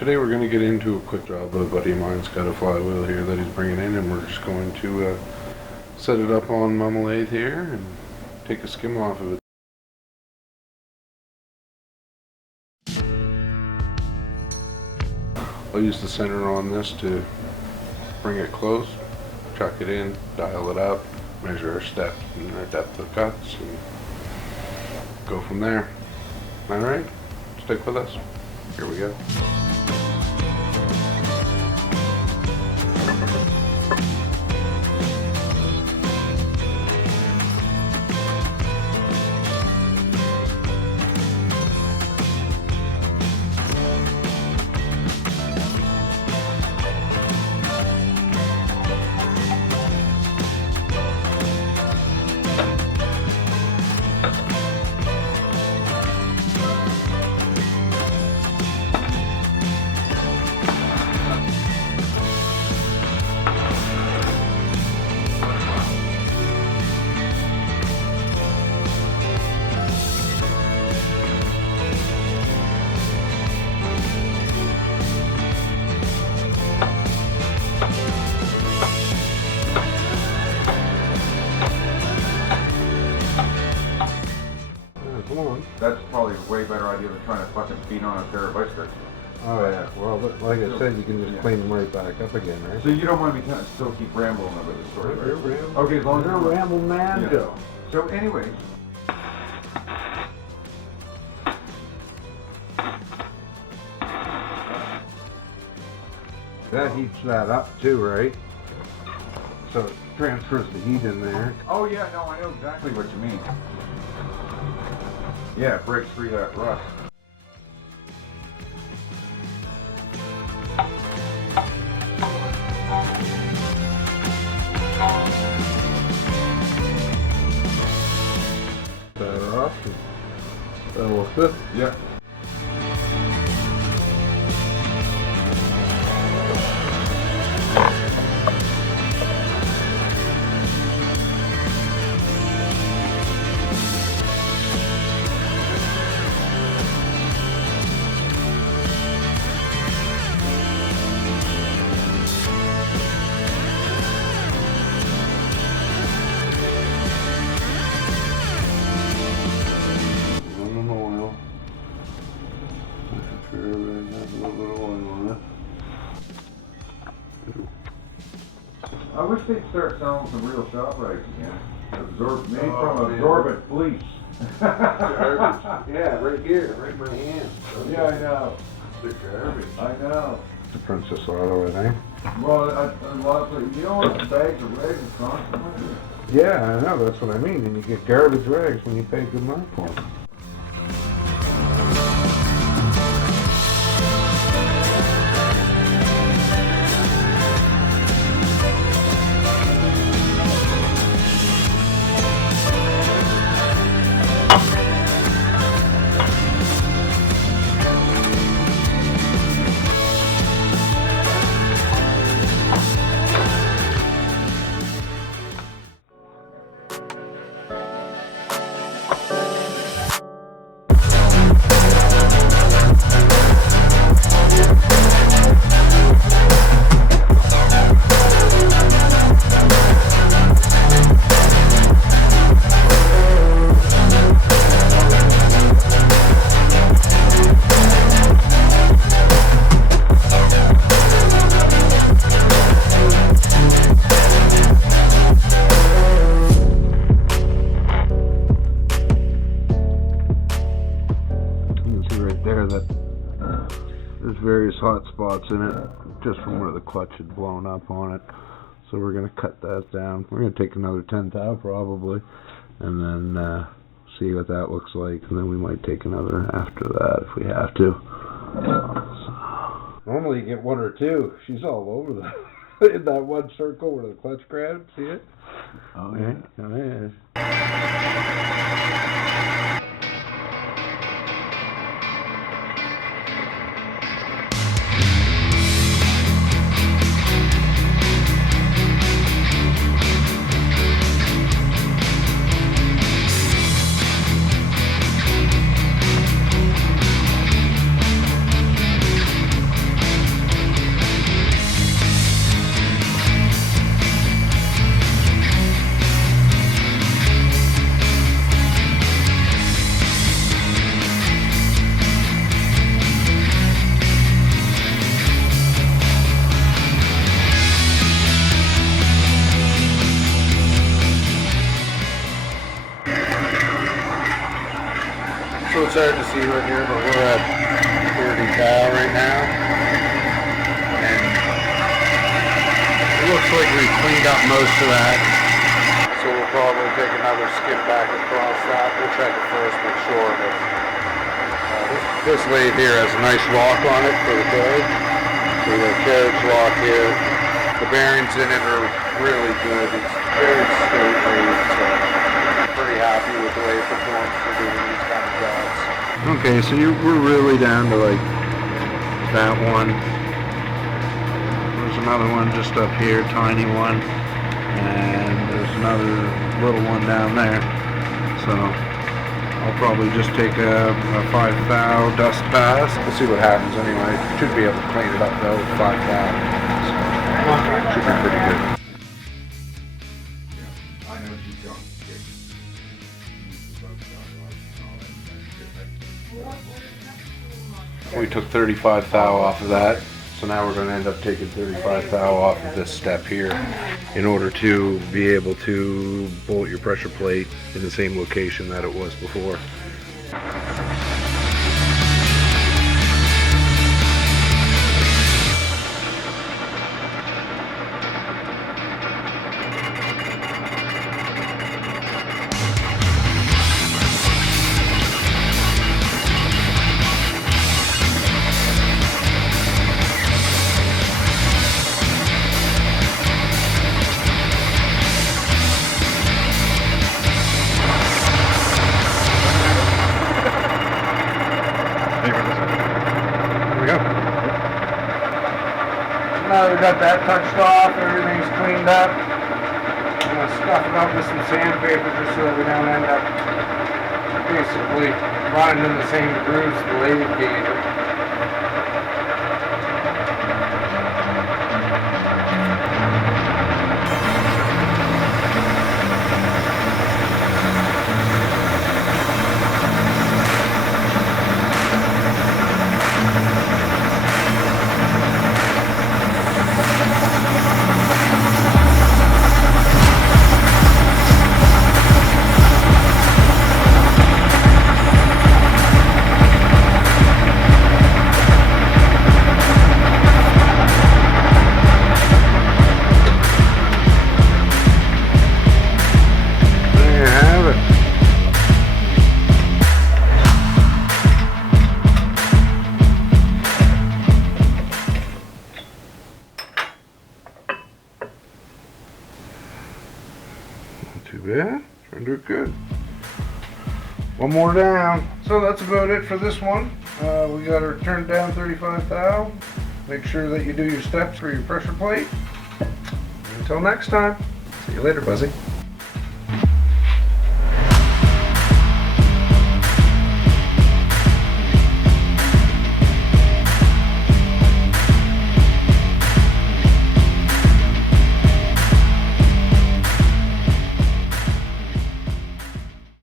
Today we're going to get into a quick job. A buddy of mine's got a flywheel here that he's bringing in, and we're just going to set it up on marmalade here and take a skim off of it. I'll use the center on this to bring it close, chuck it in, dial it up, measure our steps and our depth of cuts, and go from there. Alright, stick with us. Here we go. That's probably a way better idea than trying to fucking beat on a pair of bicycles. Oh yeah, well, like I said, you can just clean them right back up again, right? So you don't want me to still keep rambling over the story, right? You're rambling. Okay, as long as you're a ramble man, Joe. So anyways, that heats that up too, right? So it transfers the heat in there. oh yeah, no, I know exactly what you mean. Yeah, it breaks free that rust. That off. That will fit. Yeah. I wish they'd start selling some real shop rags again. Made from absorbent fleece. Garbage. Yeah, right here, right in my hand. Yeah, I know. The garbage. I know. The Princess Auto, I think. Well, a lot of, you know what bags of rags is constantly? Yeah, I know, that's what I mean. And you get garbage rags when you pay good money for them. There's various hot spots in it, just from where the clutch had blown up on it. So we're going to cut that down. We're going to take another 10 thou probably, and then see what that looks like. And then we might take another after that if we have to. Normally you get one or two. She's all over that. In that one circle where the clutch grabbed, see it? Oh yeah. Oh yeah. it's hard to see right here, but we're at 30 thou right now. And it looks like we've cleaned up most of that. So we'll probably take another skip back across that. We'll check it first, make sure that this lathe here has a nice lock on it for the carriage. So we got a carriage lock here. The bearings in it are really good. It's very straight lathe, so I'm pretty happy with the way it performs for doing these kind of jobs. Okay, so we're really down to like that one. There's another one just up here, tiny one. And there's another little one down there. So I'll probably just take a 5 thou dust pass. We'll see what happens anyway. Should be able to clean it up though with 5 thou. So, should be pretty good. I know she's gone. We took 35 thou off of that. So now we're going to end up taking 35 thou off of this step here in order to be able to bolt your pressure plate in the same location that it was before. Now we got that touched off, everything's cleaned up. I'm going to stuff it up with some sandpaper just so that we don't end up basically running in the same grooves the lathe gave it. Too bad. Trying to do it good. One more down. So that's about it for this one. We got her turned down 35 thou. Make sure that you do your steps for your pressure plate. Until next time. See you later, Buzzy.